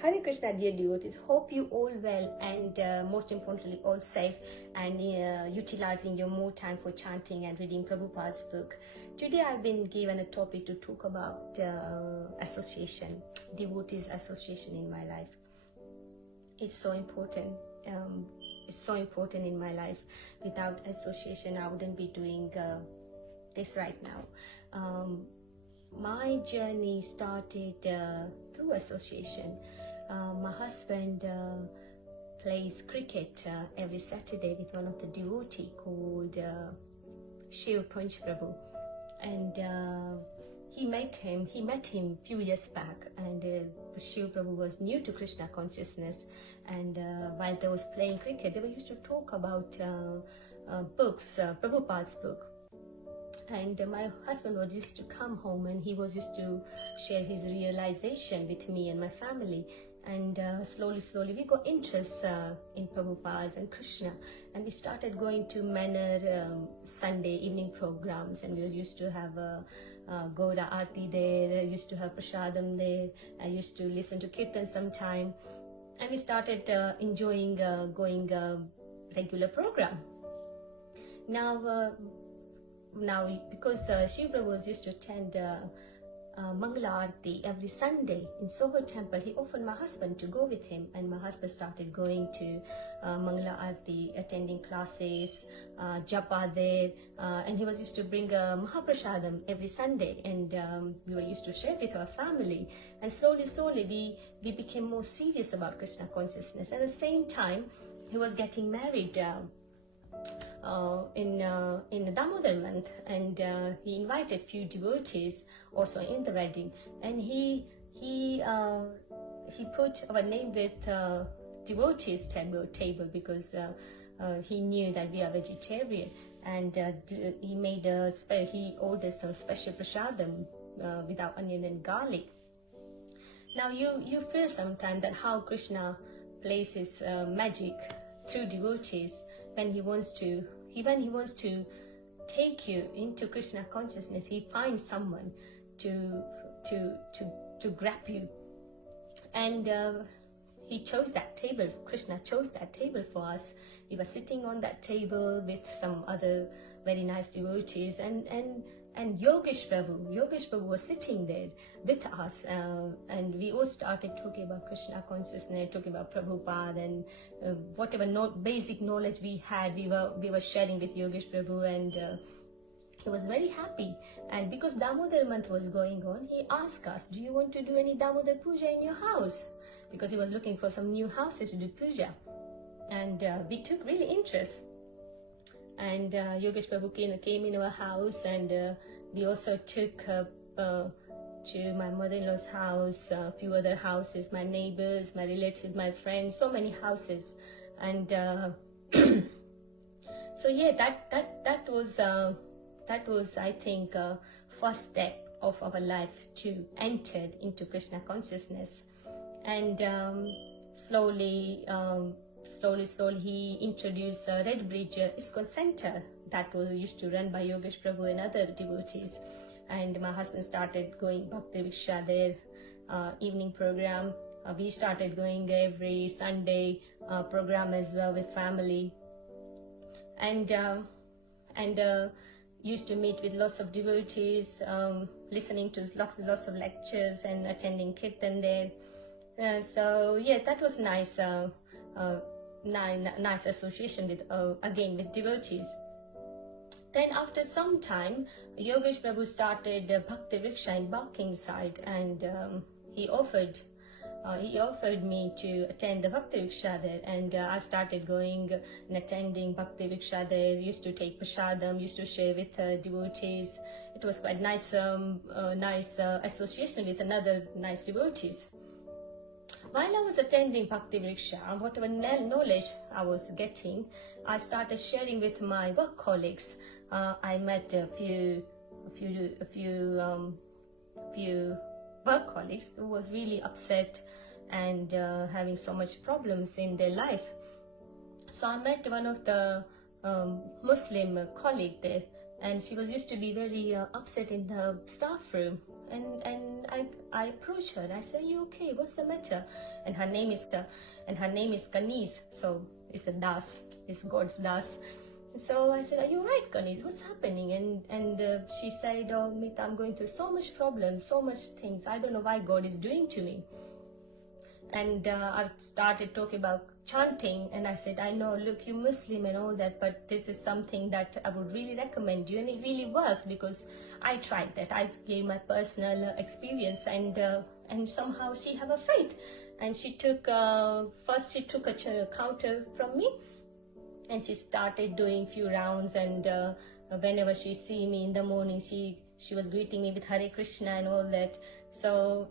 Hare Krishna, dear devotees. Hope you all well and most importantly all safe and utilizing your more time for chanting and reading Prabhupada's book. Today I've been given a topic to talk about association, devotees association in my life. It's so important. It's so important in my life. Without association, I wouldn't be doing this right now. My journey started through association. My husband plays cricket every Saturday with one of the devotee called Shiv Punch Prabhu, and he met him few years back, and Shiv Prabhu was new to Krishna consciousness, and while they was playing cricket, they were used to talk about books, Prabhupada's book. And my husband was used to come home and he was used to share his realization with me and my family. And slowly we got interest in Prabhupada and Krishna. And we started going to Manor Sunday evening programs, and we used to have Gaura Aarti there, I used to have Prasadam there, I used to listen to kirtan sometime. And we started enjoying going regular program. Now because Shiv Prabhu was used to attend Mangala Aarti every Sunday in Soho temple, he offered my husband to go with him, and my husband started going to Mangala Aarti, attending classes, japa there, and he was used to bring Mahaprasadam every Sunday, and we were used to share with our family. And slowly we became more serious about Krishna consciousness. At the same time, he was getting married in the Damodar month, and he invited few devotees also in the wedding, and he put our name with devotees table because he knew that we are vegetarian, and he ordered some special prasadam without onion and garlic. Now you feel sometimes that how Krishna plays magic through devotees when he wants to take you into Krishna consciousness. He finds someone to grab you, and he chose that table. Krishna chose that table for us. We were sitting on that table with some other very nice devotees, and Yogesh Prabhu was sitting there with us, and we all started talking about Krishna consciousness, talking about Prabhupada, and whatever basic knowledge we had, we were sharing with Yogesh Prabhu, and he was very happy. And because Damodar month was going on, he asked us, do you want to do any Damodar puja in your house? Because he was looking for some new houses to do puja, and we took really interest. And Yogesh Prabhu came in our house, and we also took to my mother-in-law's house, a few other houses, my neighbors, my relatives, my friends, so many houses. And so yeah, that was I think first step of our life to enter into Krishna consciousness. And slowly he introduced Red Bridge ISKCON Center that was used to run by Yogesh Prabhu and other devotees. And my husband started going Bhakti Vriksha there, evening program. We started going every Sunday program as well with family. And used to meet with lots of devotees, listening to lots of lectures and attending kirtan there. So yeah, that was nice. Nice association with again with devotees. Then after some time, Yogesh Prabhu started Bhakti Vriksha in Barking side, and he offered me to attend the Bhakti Vriksha there, and I started going and attending Bhakti Vriksha there. Used to take prasadam, used to share with devotees. It was quite nice association with another nice devotees. While I was attending Bhakti Vriksha, whatever knowledge I was getting, I started sharing with my work colleagues. I met a few work colleagues who was really upset and having so much problems in their life. So I met one of the Muslim colleague there, and she was used to be very upset in the staff room, and I I approached her and I said, "You okay? What's the matter?" And her name is Kanis, so it's a das, it's God's das. So I said, "Are you right, Kanis? What's happening?" And she said, "Oh, Meeta, I'm going through so much problems, so much things. I don't know why God is doing to me." And I started talking about chanting, and I said, "I know, look, you're Muslim and all that, but this is something that I would really recommend you, and it really works because I tried that. I gave my personal experience, and somehow she have a faith." And she took first she took a counter from me, and she started doing few rounds, and whenever she see me in the morning, she was greeting me with Hare Krishna and all that. So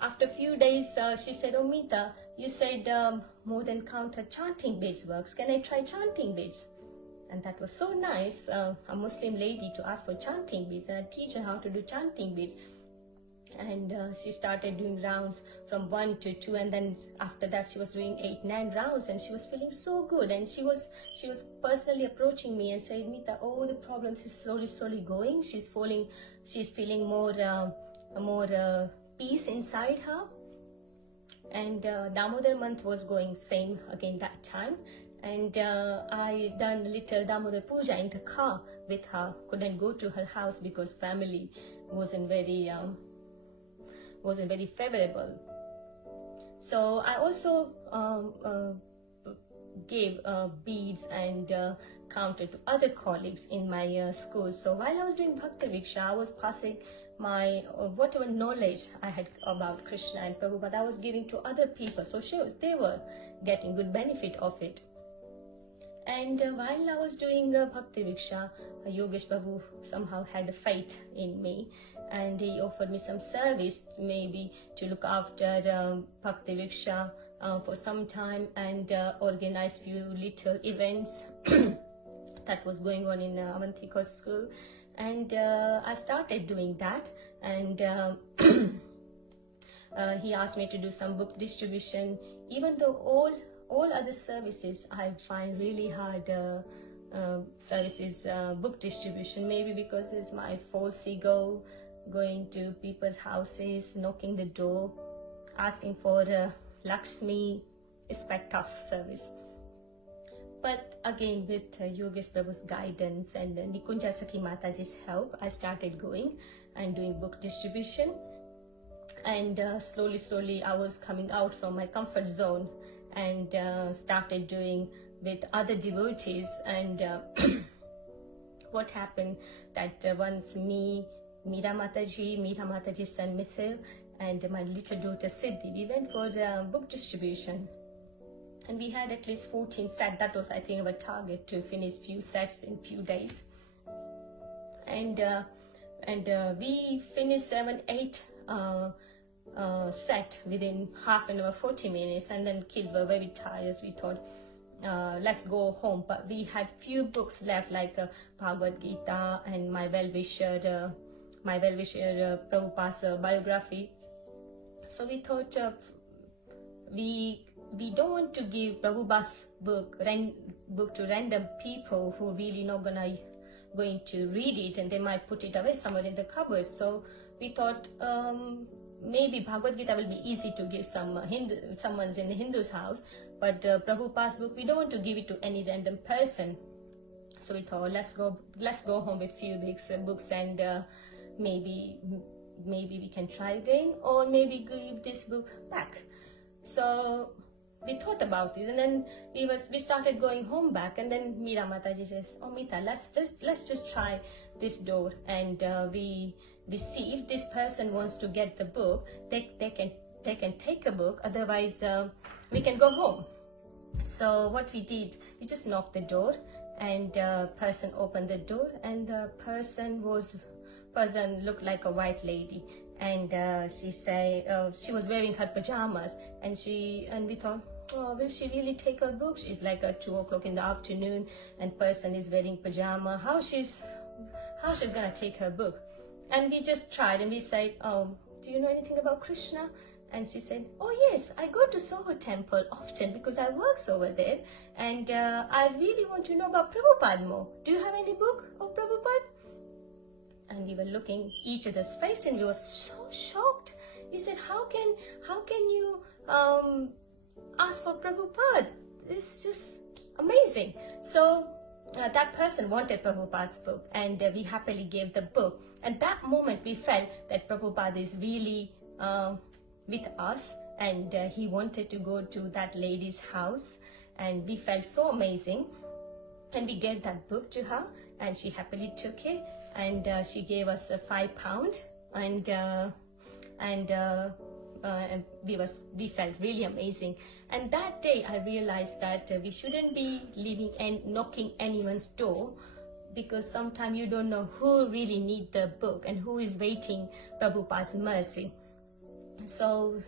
after a few days, she said, "Oh, Meeta, you said more than counter chanting beads works. Can I try chanting beads?" And that was so nice, a Muslim lady to ask for chanting beads, and I teach her how to do chanting beads. And she started doing rounds from 1 to 2, and then after that she was doing 8, 9 rounds, and she was feeling so good. And she was personally approaching me and saying, "Meeta, all the problems is slowly going. She's feeling more peace inside her." And Damodar month was going same again that time, and I done little Damodar puja in the car with her. Couldn't go to her house because family wasn't very favorable. So I also gave beads and counter to other colleagues in my school. So while I was doing Bhakti Vriksha, I was passing my whatever knowledge I had about Krishna and Prabhupada, I was giving to other people. So they were getting good benefit of it. And while I was doing Bhakti Vriksha, Yogesh Babu somehow had a faith in me, and he offered me some service maybe to look after Bhakti Vriksha for some time, and organize few little events that was going on in Avantikot school. And I started doing that, and he asked me to do some book distribution. Even though all other services I find really hard services, book distribution, maybe because it's my false ego, going to people's houses, knocking the door, asking for Lakshmi. It's quite tough service. But again, with Yogesh Prabhu's guidance and Nikunja Sakhi Mataji's help, I started going and doing book distribution. And slowly I was coming out from my comfort zone and started doing with other devotees. And what happened that once Meeta Mataji's son Mithil, and my little daughter Siddhi, we went for book distribution. And we had at least 14 sets. That was, I think, our target, to finish few sets in few days. And we finished 7, 8 set within half an hour, 40 minutes. And then kids were very tired. We thought, let's go home. But we had few books left, like Bhagavad Gita and my well-wisher Prabhupada's biography. So we thought we don't want to give Prabhupada's book to random people who really not going to read it, and they might put it away somewhere in the cupboard. So we thought maybe Bhagavad Gita will be easy to give someone's in the Hindu's house, but Prabhupada's book, we don't want to give it to any random person. So we thought, let's go home with few books, and maybe we can try again, or maybe give this book back. So we thought about it, and then we started going home back, and then Meera Mataji says, "Oh, Meeta, let's just try this door, and we see if this person wants to get the book, they can take a book, otherwise we can go home." So what we did, we just knocked the door, and person opened the door, and the person looked like a white lady, and she was wearing her pajamas, and we thought, oh, will she really take her book? It's like 2 o'clock in the afternoon, and person is wearing pajama. How she's gonna take her book? And we just tried, and we said, "Oh, do you know anything about Krishna?" And she said, "Oh yes, I go to Soho temple often because I work over there, and I really want to know about Prabhupada more. Do you have any book of Prabhupada?" and we were looking each other's face, and we were so shocked. We said, how can you ask for Prabhupada? It's just amazing. So that person wanted Prabhupada's book, and we happily gave the book. And that moment we felt that Prabhupada is really with us, and he wanted to go to that lady's house, and we felt so amazing. And we gave that book to her, and she happily took it, and she gave us £5, and we felt really amazing. And that day I realized that we shouldn't be leaving and knocking anyone's door, because sometimes you don't know who really need the book and who is waiting Prabhupada's mercy. So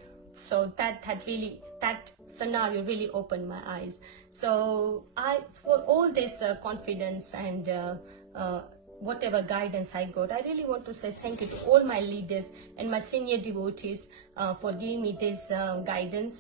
that scenario really opened my eyes. So for all this confidence and whatever guidance I got, I really want to say thank you to all my leaders and my senior devotees for giving me this guidance.